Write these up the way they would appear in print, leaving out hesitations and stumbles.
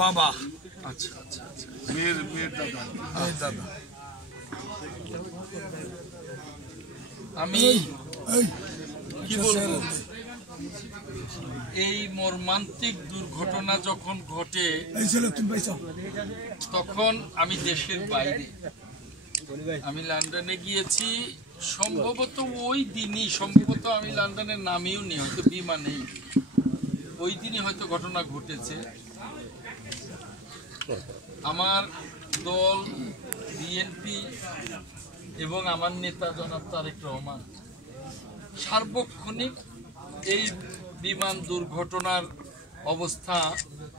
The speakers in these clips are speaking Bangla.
বাবা। আচ্ছা আচ্ছা আচ্ছা, মেয়ের দাদা। দাদা আমি কি বলবো, এই মর্মান্তিক দুর্ঘটনা যখন ঘটে তখন আমি দেশের বাইরে, আমি লন্ডনে গিয়েছি। সম্ভবত ওই দিনই, সম্ভবত আমি লন্ডনের নামেও নেই, হয়তো বিমানেই ওই দিনই হয়তো ঘটনা ঘটেছে। আমার দল বিএনপি এবং আমার নেতা জনাব তারেক রহমান সার্বক্ষণিক এই বিমান দুর্ঘটনার অবস্থা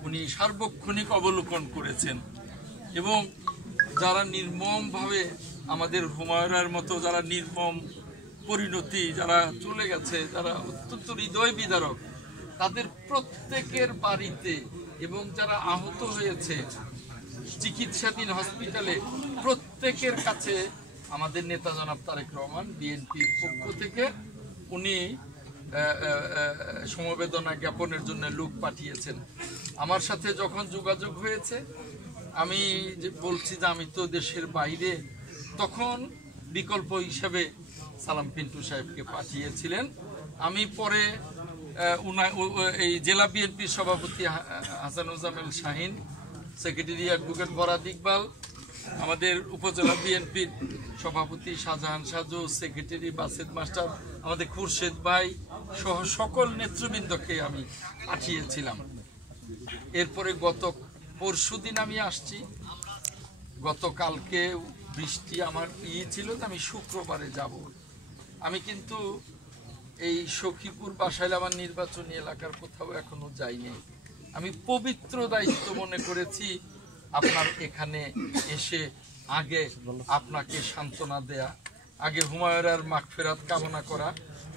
উনি সার্বক্ষণিক অবলোকন করেছেন এবং যারা নির্মমভাবে আমাদের হুমায়ুনের মতো যারা নির্মম পরিণতি, যারা চলে গেছে, যারা অত্যন্ত হৃদয় বিদারক, তাদের প্রত্যেকের বাড়িতে এবং যারা আহত হয়েছে চিকিৎসাধীন হসপিটালে, প্রত্যেকের কাছে আমাদের নেতা জনাব তারেক রহমান বিএনপির পক্ষ থেকে উনি সমবেদনা জ্ঞাপনের জন্য লোক পাঠিয়েছেন। আমার সাথে যখন যোগাযোগ হয়েছে, আমি যে বলছি যে আমি তো দেশের বাইরে, তখন বিকল্প হিসাবে সালাম পিন্টু সাহেবকে পাঠিয়েছিলেন। আমি পরে এই জেলা বিএনপির সভাপতি হাসানুজ্জামান শাহিন, সেক্রেটারি অ্যাডভোকেট বরাদ ইকবাল, আমাদের উপজেলা বিএনপির সভাপতি শাহজাহান সাজু, সেক্রেটারি বাসেদ মাস্টার, আমাদের খুরশেদ ভাই সহ সকল নেতৃবৃন্দকে আমি পাঠিয়েছিলাম। এরপরে গত পরশুদিন আমি আসছি। গতকালকে বৃষ্টি আমার ছিল, আমি শুক্রবারে যাব। আমি কিন্তু এই সখীপুর বাসাইল আমার নির্বাচনী এলাকার কোথাও এখনো যাইনি। আমি পবিত্র দায়িত্ব মনে করেছি আপনার এখানে এসে আগে আপনাকে সান্ত্বনা দেয়া, আগে হুমায়ুনের মাগফিরাত কামনা করা,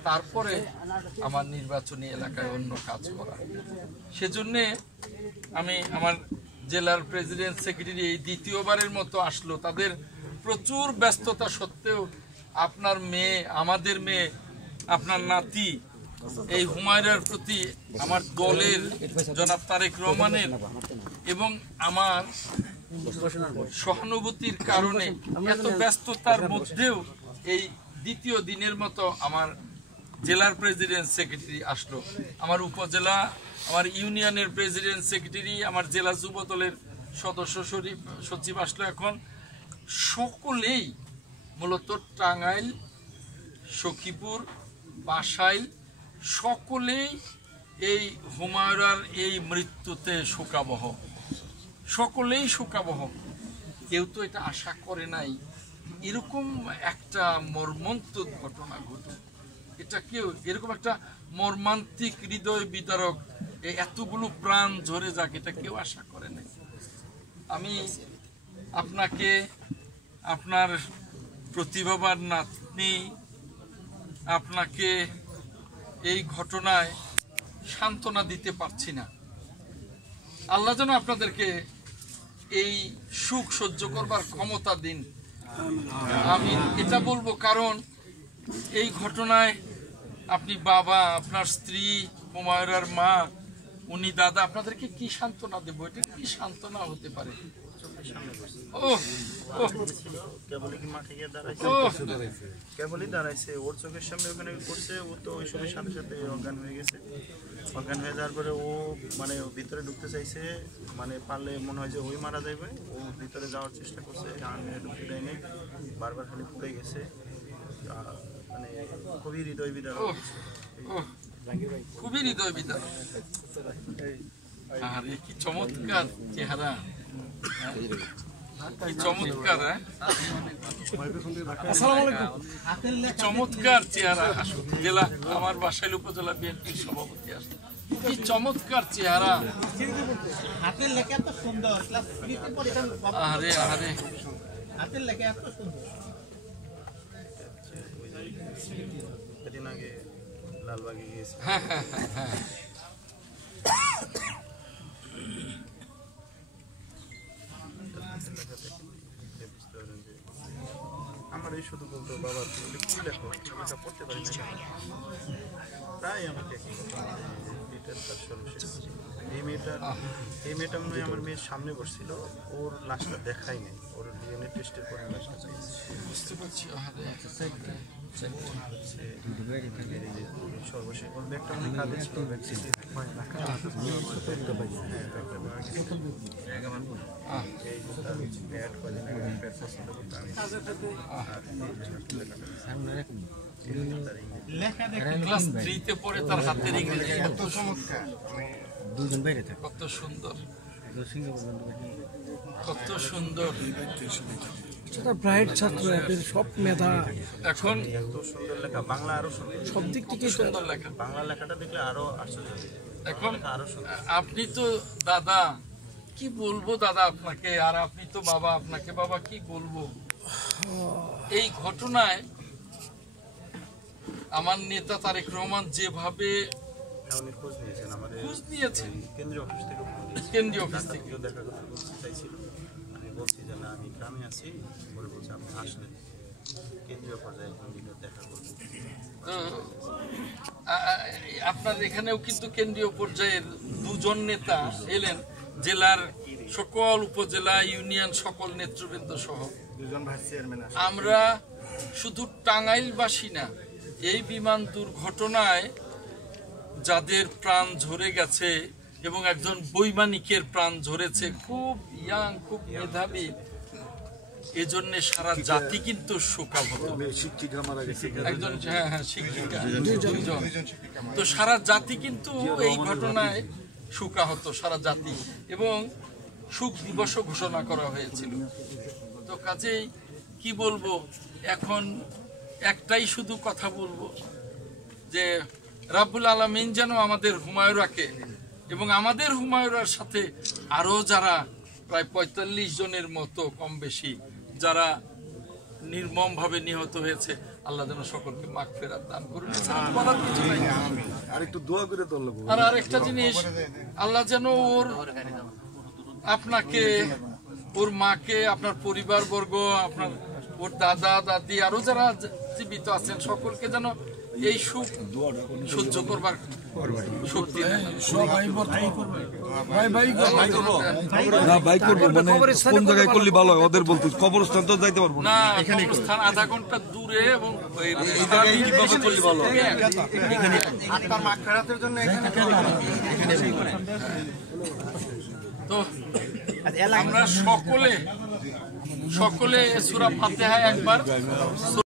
তারপরে আমার নির্বাচনী এলাকায় অন্য কাজ করা। সেজন্যে আমি আমার জেলার প্রেসিডেন্ট সেক্রেটারি এই দ্বিতীয়বারের মতো আসলো। তাদের প্রচুর ব্যস্ততা সত্ত্বেও আপনার মেয়ে, আমাদের মেয়ে, আপনার নাতি, এই হুমায়ুনের প্রতি আমার দলের জনাব তারেক রহমানের এবং আমার সহানুভূতির কারণে এত ব্যস্ততার মধ্যেও এই দ্বিতীয় দিনের মতো আমার জেলার প্রেসিডেন্ট সেক্রেটারি আসলো, আমার উপজেলা, আমার ইউনিয়নের প্রেসিডেন্ট সেক্রেটারি, আমার জেলা যুব দলের সদস্য সচিব আসলো। এখন সকলেই মূলত টাঙ্গাইল, সখীপুর, বাসাইল সকলেই এই হুমায়ুনের এই মৃত্যুতে শোকাবহ, সকলেই শোকাবহ। কেউ তো এটা আশা করে নাই এরকম একটা মর্মান্তিক ঘটনা ঘটে। এটা কেউ এরকম একটা মর্মান্তিক হৃদয় বিদারক এতগুলো প্রাণ ঝরে যাক, এটা কেউ আশা করে নাই। আমি আপনাকে, আপনার প্রতিভাবান নাতনি, আপনাকে এই ঘটনায় সান্ত্বনা দিতে পারছি না। আল্লাহ যেন আপনাদেরকে এই সুখ সহ্য করবার ক্ষমতা দিন, আমি এটা বলবো। কারণ এই ঘটনায় আপনি বাবা, আপনার স্ত্রী, হুমায়ুনের মা, উনি দাদা, আপনাদেরকে কি সান্ত্বনা দেবো? এটা কি সান্ত্বনা হতে পারে? কেবলই দাঁড়াইছে, ওর চোখের সামনে ওখানে করছে, ও তো ওই সময় সাথে সাথে অজ্ঞান হয়ে গেছে। অজ্ঞান হয়ে যাওয়ার পরে ও মানে ভিতরে ঢুকতে চাইছে, মানে পারলে মনে হয় যে ওই মারা যাবে, ও ভিতরে যাওয়ার চেষ্টা করছে, আর্মি ঢুকতে দেয়নি, বারবার খালি পুড়ে গেছে। মানে খুবই হৃদয় বিদারক, খুবই হৃদয় বিদারক। আরে কি চমৎকার চেহারা, কি চমৎকার, চমৎকার চেহারা। জেলা আমার বাসাইল উপজেলা বিএনপির সভাপতি আসে, কি চমৎকার চেহারা। আরে আরে হাতের লেখা এত সুন্দর। কদিন আগে লালবাগে গিয়েছে। হ্যাঁ হ্যাঁ হ্যাঁ হ্যাঁ, আমার এই শুধু বলতো, বাবা তুমি কি লেখো, এটা পড়তে পারি না, তাই আমাকে সর্বশেষ এই মেয়েটা মনে হয় আমার মেয়ের সামনে বসছিল, ওর লাশটা দেখাই নাই, ওর ডিএনএ টেস্টের পরে লাশটা পাইছি। বুঝতে পারছি। সর্বশেষ ওর ব্যাগটা মনে কাঁদে ছিল, ব্যাগ ছিল ক্লাস 3-তে পড়ে তার হাতের ইংরেজি কত সুন্দর, কত সুন্দর। সেটা ব্রাইট ছাত্র, এদের সব মেধা, এখন এত সুন্দর লেখা, বাংলা আরো সুন্দর, সব দিক থেকে সুন্দর লেখা। বাংলা লেখাটা দেখলে আরো আশ্চর্য লাগে। এখন আরো সুন্দর। আপনি তো দাদা, কি বলবো দাদা আপনাকে, আর আপনি তো বাবা, আপনাকে বাবা কি বলবো। এই ঘটনায় আমার নেতা তারেক রহমান যেভাবে উনি খোঁজ নিয়েছেন, আমাদের খোঁজ নিয়েছেন কেন্দ্রীয় অফিস থেকে ফোন দিয়েছেন। কেন্দ্রীয় অফিস থেকে, কেউ দেখা করতে চাইছিল, আমি বলছি যে না আমি গ্রামে আছি, বলে বলছে আপনি আসলেন কেন্দ্রীয় পর্যায়ে একজন দিনের দেখা করবেন। তো আপনার এখানেও কিন্তু কেন্দ্রীয় পর্যায়ের দুজন নেতা এলেন, জেলার সকল উপজেলা ইউনিয়ন সকল নেতৃবৃন্দ সহ। দুজন ভাইস চেয়ারম্যান। আমরা শুধু টাঙ্গাইলবাসী না, এই বিমান দুর্ঘটনায় যাদের প্রাণ ঝরে গেছে এবং একজন বৈমানিকের প্রাণ ঝরেছে, খুব ইয়াং, খুব মেধাবী, এজন্য সারা জাতি কিন্তু শোকাহত। একজন শিক্ষিকা, দুইজন। তো সারা জাতি কিন্তু এই ঘটনায় শোকাহত, সারা জাতি, এবং শোক দিবসও ঘোষণা করা হয়েছিল। তো কাজেই কি বলবো, এখন একটাই শুধু কথা বলবো যে রাব্বুল আলামিন যেন আমাদের হুমায়ুরাকে এবং আমাদের হুমায়ুরার সাথে আরো যারা প্রায় ৪৫ জনের মতো কম বেশি যারা নির্মমভাবে নিহত হয়েছে, আল্লাহ যেন সকলকে মাগফিরাত দান করুন। বলার কিছু নাই। আর আরেকটা জিনিস, আল্লাহ যেন আপনাকে, ওর মাকে, আপনার পরিবারবর্গ, আপনার ওর দাদা দাদি আরো যারা জীবিত আছেন সকলকে যেন এই সুখ সহ্য করবার শক্তি দেন। না, কবরস্থান আধা ঘন্টা দূরে এবং তো আমরা সকলে সূরা ফাতিহা একবার